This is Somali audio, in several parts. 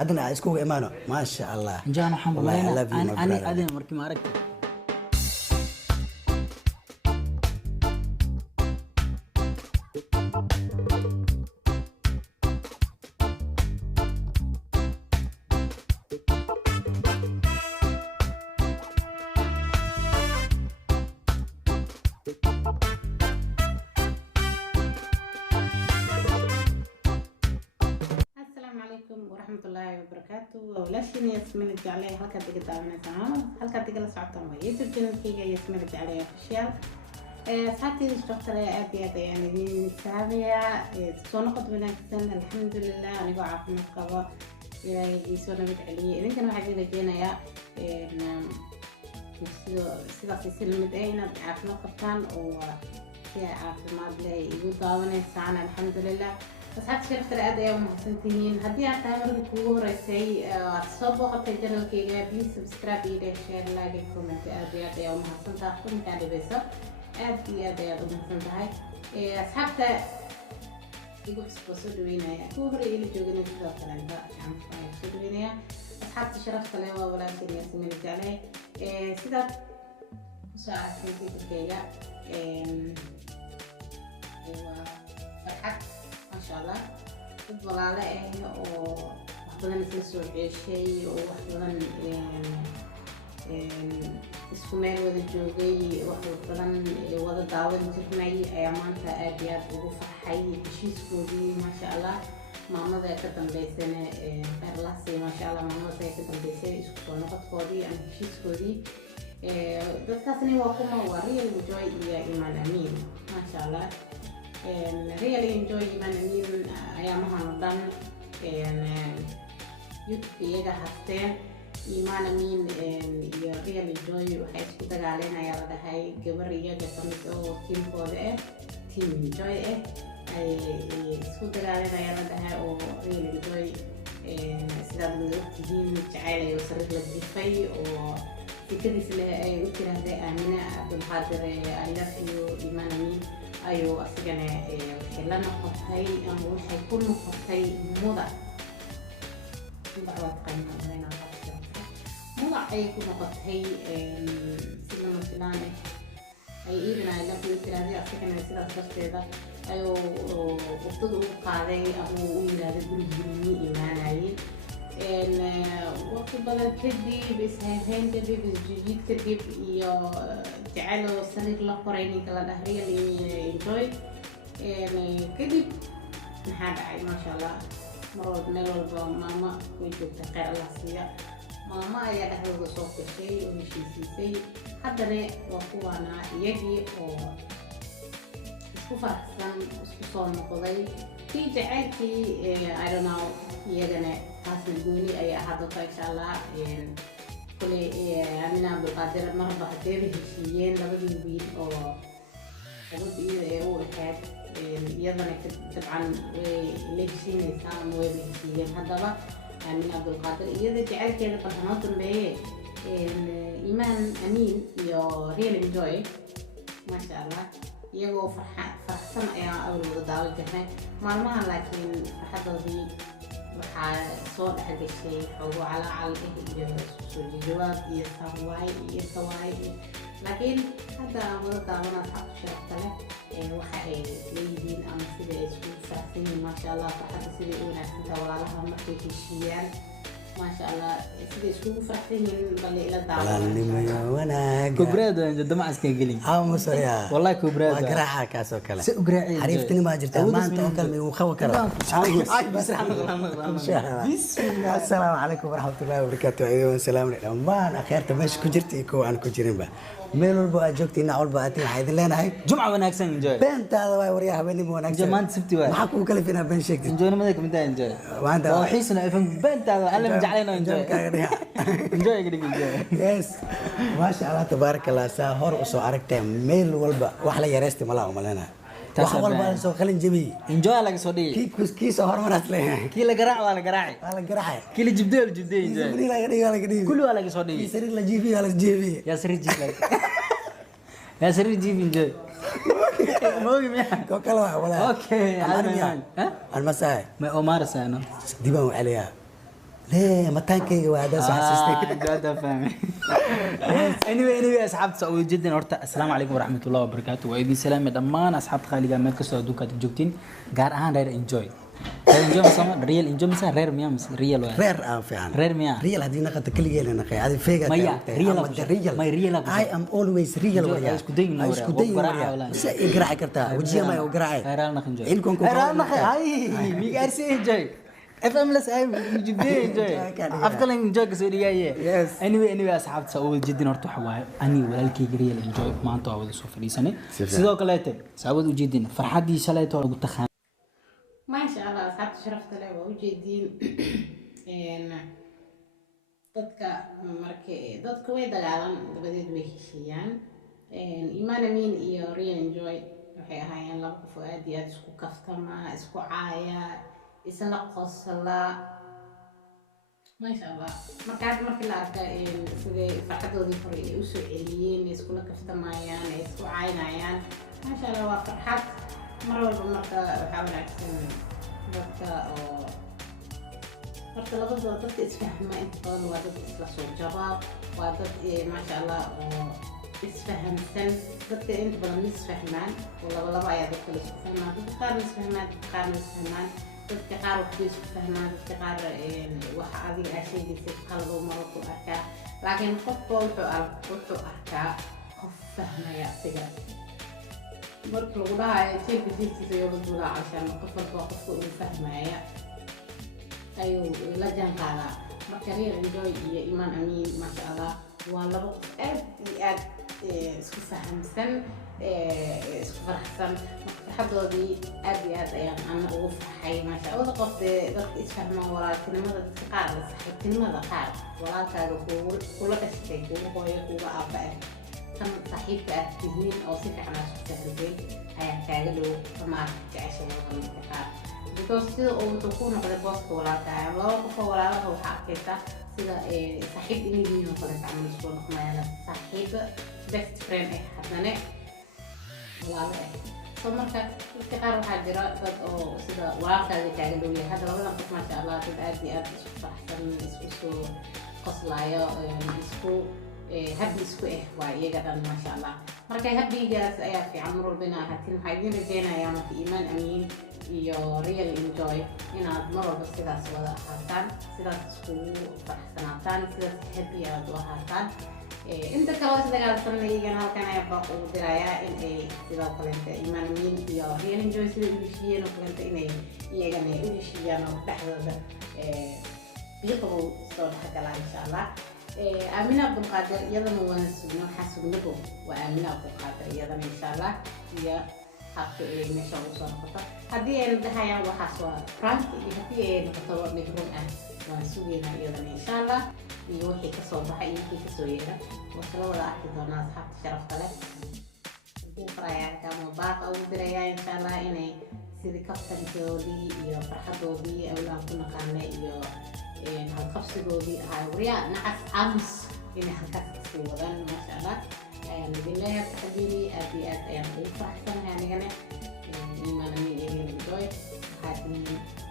هذا اسكو إيمانو ما شاء الله جانا الحمد والله I لله love you, my brother. أنا مركي ما ركت السلام عليكم ورحمة الله وبركاته ولاشين ياسمين الجعلية هلكا تيجي تعمل سماعة هلكا تيجي لسعتها ويوتيوب channel كيجا ياسمين الجعلية official أصحابتي اشتغلت عليها آد يعني من سابية سونا قد وناكسن الحمد لله أنا قاعد عارفين القضاء إلى سونا بتعليه إذا كانوا حاجين جينا يا سيدا سيسل مدينة عارفين قبطان وفي عارفين ما بلاي يقول داوني ساعنا الحمد لله أصحاب شرفت الأداء يوم محسنتين هدي أعتبر بكوه رئيسي تصبوا قبل الجنة كيجا بليز سبسكرايب إيدي شير لايك كومنت أداء يوم محسنتها أخذ مكان بيسا أداء يوم محسنتها أصحاب يقول سبسو دوينة كوه رئي اللي جوجنا كذا كلامها عم سبسو دوينة أصحاب شرفت الأداء ولا شيء يسمين الجالي سيدا ساعة سنتي كيجا فرحت ما شاء الله dad walaalo ah oo wax badan isla soo ceeshay oo wax badan isku meel wada joogay wax badan wada daawan jirnay ayaa maanta aad iyo aad ugu farxay heshiiskoodii ma sha Allah maamada ka dambeysana khayr la siiyay ma sha Allah maamada ka dambeysay isku soo noqodkoodii ama heshiiskoodii dadkaasna waa kuma waa real joy iyo iman amin ma sha Allah really enjoy Iman Amin ayamahan oo dhan YouTube iyaga hasteen Iman Amin iyo Real Enjoy waxay isku dagaaleen ayaa la dhahay gabar iyaga kamid oo teamkooda Team Enjoy ay isku dagaaleen ayaa la dhahay oo Real Enjoy sidaad ogtihiin jacayl ay sariir la difay oo fikadiis leh ay u tiraahday Amina Abdulqaadir I love you Iman Amin ayuu asigana waxay la noqotay ama waxay ku noqotay mudac ayay ku noqotay sida masilaan ay iidana ay la fiirtiraadey asigana sidaas darteeda ayuu waqtiga ugu qaaday ama uu yidhaahday gurigii imaanayay waqti badan kadib ishayn kadib isjijiid kadib iyo jacayl oo sariir la qoray ninka la dhahay Real Enjoy kadib maxaa dhacay ma sha Allah marwad meel walba maama way joogtay khayr Allah siiya maama ayaa dhexdooda soo gashay oo heshiisiisay haddana waa kuwaana iyagii oo isku faraxsan isku soo noqday kii jacaylkii I don't know iyagana taasna gooni ay ahaado insha Allah كل أمينة بالقادر مرة هتبي هشيين لبدي بيت أو أقول إيه هو الحاد يضمن طبعا ليش شيء إنسان ويبي هشيين هذا بقى أمينة بالقادر إذا جعل كذا قنوات به إيمان أمين يا ريال إنجوي ما شاء الله يجوا فرحان يا أول مدة كمان مرة لكن حتى ذي waxaa soo dhex gashay xogo calaacal iyo soo jawaab iyo sawaay laakiin hadda wada daawana asxaabta sharafta leh waxa ay leeyihiin ama sida ay isku faraxsan yihiin ma sha Allah farxadda sida ay u wanaagsan tahay walaalaha markay heshiiyaan ما شاء الله سيدي اسكو فرحتين بلي إلى والله وانا كبراد جد ما عسكر قلي مصريا والله كبراد قراحة كاسو كلا سأقرأ عرفتني ما جرت ما أنت أكل من مخوكرة بسم الله السلام عليكم ورحمة الله وبركاته أيها السلام عليكم ما أنا خير تمشي كجرتي كو أنا كجرين بقى meel walba aad joogtay inaa walba aad waxaad leenahay jumca wanaagsan enjoy beentaada way wariyaha habeenimo wanaagsan jamaanta sabti way waxa ku kala fiina been sheegtay enjoy nimada kamid ah enjoy waanta waa xiisna ifan beentaada alla ma jeclayno enjoy enjoy gadiga enjoy yes ma sha Allah tabarakallah saa hor u soo aragtay meel walba wax la yareystay malaha u maleena wax walba soo qalin jabi enjoy laga soo dhigay kiisa hormaraad leeyahay kii la garaac waa la garaacay kii la jibdeel enjoy kullu waa laga soo dhigay sariir la jiibiyo la jiibiyo يا سرير جيب يا سرير جيب انجوي موجي مياه كوكلا ولا اوكي ها المساء ما امارس انا ديبان عليها ليه متانكي وهذا صح سيستم جدا فاهم. anyway أصحاب سعود جدا ورتا السلام عليكم ورحمة الله وبركاته وإيدي سلام دمان أصحاب خالي قام كسر دوكا تجوكتين قار أهان رير enjoy مثلا ريال انجوي مثلا رير ميا مثلا ريال واحد رير فعلا رير ميا ريال هذه نقد كل جيل انا هذه فيجا مايا ريال ماي ريال اي ام اولويز ريال ويا اسكو دين ويا بس يقرا كرتا وجيه ما يقرا ريال نخ انجوي إلكم ريال نخ هاي مي ارسي انجوي افهم لس اي جدي انجوي افضل انجوي كسوريا anyway اصحاب سعود جدا horta waxa waaye ani walaalkayga real enjoy maanta waa wada soo fadhiisanay sidoo kale saabad u jeedin farxadii shalay too lagu taxaan ما شاء الله أصحاب شرفت له وجدين dadka way dagaalan dabadeed way heshiiyaan imaan amiin iyo real enjoy waxay ahaayeen laba qof oo aad iyo aad isku kaftama isku caaya isla qosla maasha allah markii la arkay sidee farxadoodii hore ay u soo celiyeen iskula kaftamayaan isku caynayaan maasha allah waa farxad mar walba marka waxaa wanaagsan dadka oo horta labadooda dadka isfahma inta badan waa dad isla soo jabaa waa dad maasha allah oo isfahamsan dadka inta badan isfahmaan oo laba ayaa dadka la isku fahmaa dadka qaar isfahmaan dadka qaar isfahmaan dadka qaar waxbay isku fahmaan dadka qaar waxa adiga aa sheegaysa qalabo maro ku arkaa laakiin qofba wuxuu arkaa qof fahmaya asiga marka lagu dhahayo jeelka jiirkiisa iyo laduulaa cashaan qof walba qofka uu fahmaya ayuu la jaan qaadaa marka real enjoy iyo imaan amiin maasha allah waa laba qof aad iyo aad isku fahamsan isku faraxsan marka farxadoodii aad iyo aad ayaan ana ugu farxay maasha allah qof dadka isfahmaan walaaltinimada dadka qaar saaxiibtinimada qaar walaalkaaga kula dhashtay kugu hooyo kuga aabba kan saaxiibka aad tihiin oo si fiican aad isku fahmteen ayaa kaaga dhow ama jecesha marka qaar because sida uu wuxuu ku noqday booska walaalkaaga laba qof oo walaalaha waxaa arkaysa sida saaxiib inay yihiin oo kale camal isku noqonayaan saaxiib best friend haddana walaalo so marka dadka qaar waxaa jira dad oo sida walaalkaaga kaaga dhow yahay hadda labadan qof maasha allah dad aad iyo aad isku faraxsan isku soo qoslaayo isku happy isku waa iyaga dhan maasha allah marka happygaas ayaa fiican mar walba inaad hatin waxaa idin rajeynayaa marka imaan amiin iyo real enjoy inaad mar walba sidaas wada ahaataan sidaas iskugu faraxsanaataan sidaas happy aad u ahaataan inta kale oo isdagaalsan iyagana halkan ayaa baaq ugu dirayaa in ay sidoo kaleenta imaan amiin iyo real enjoy sida u heshiiyeen oo kaleenta inay iyagana u heshiiyaan oo dhexdooda biiqabow soo dhexgalaan insha allah آمنة عبد القادر يلا نوانسنا حسبناه وآمنة عبد القادر يلا إن شاء الله هي حق مشى وصار خطأ هذه الدهاية وحصوا فرانك هذه نقطة نجرون وانسوينا يلا إن شاء الله يوحي كصوبة يوحي كسويرة وصلوا ولا أحد الناس حق شرف طلب بكرة كم باق أو دريا إن شاء الله إني سيد كفتن جودي يا فرحة جودي أو لا كنا كنا يا هالقفصدودي هاوريا نعس أمس إني هالكاس ودان ما شاء الله بالله تحديني أبي أتيم فرحتن يعني كنا إيمان أمين إيمان بجوي هاتني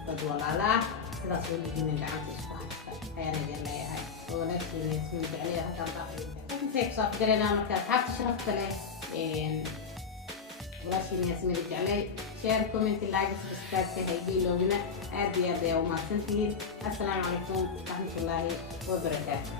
تدور على كذا سوي من العام تسبح يعني بالله هاي ولكن يسمى عليها كم دقيقة فيك صار جرينا مركز حاب شرفت له ولكن يسمى عليه شير كومنت لايك سبسكرايب كهيجي لوجنا أدي يوم ما تنتهي السلام عليكم ورحمة الله وبركاته.